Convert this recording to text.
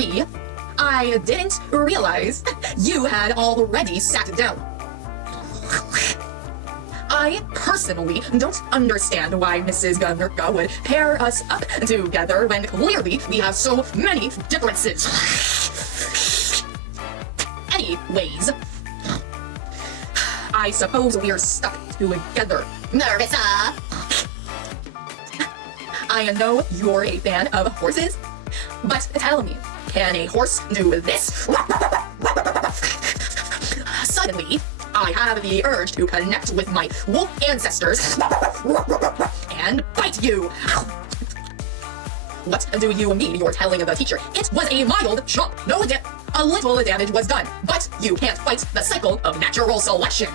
we. I didn't realize you had already sat down. I personally don't understand why Mrs. Gunnerka would pair us up together when clearly we have so many differences. Anyways, I suppose we're stuck together. Marissa! I know you're a fan of horses, but tell me, can a horse do this? Suddenly, I have the urge to connect with my wolf ancestors and bite you. What do you mean you're telling the teacher? It was a mild chomp. A little damage was done, but you can't fight the cycle of natural selection.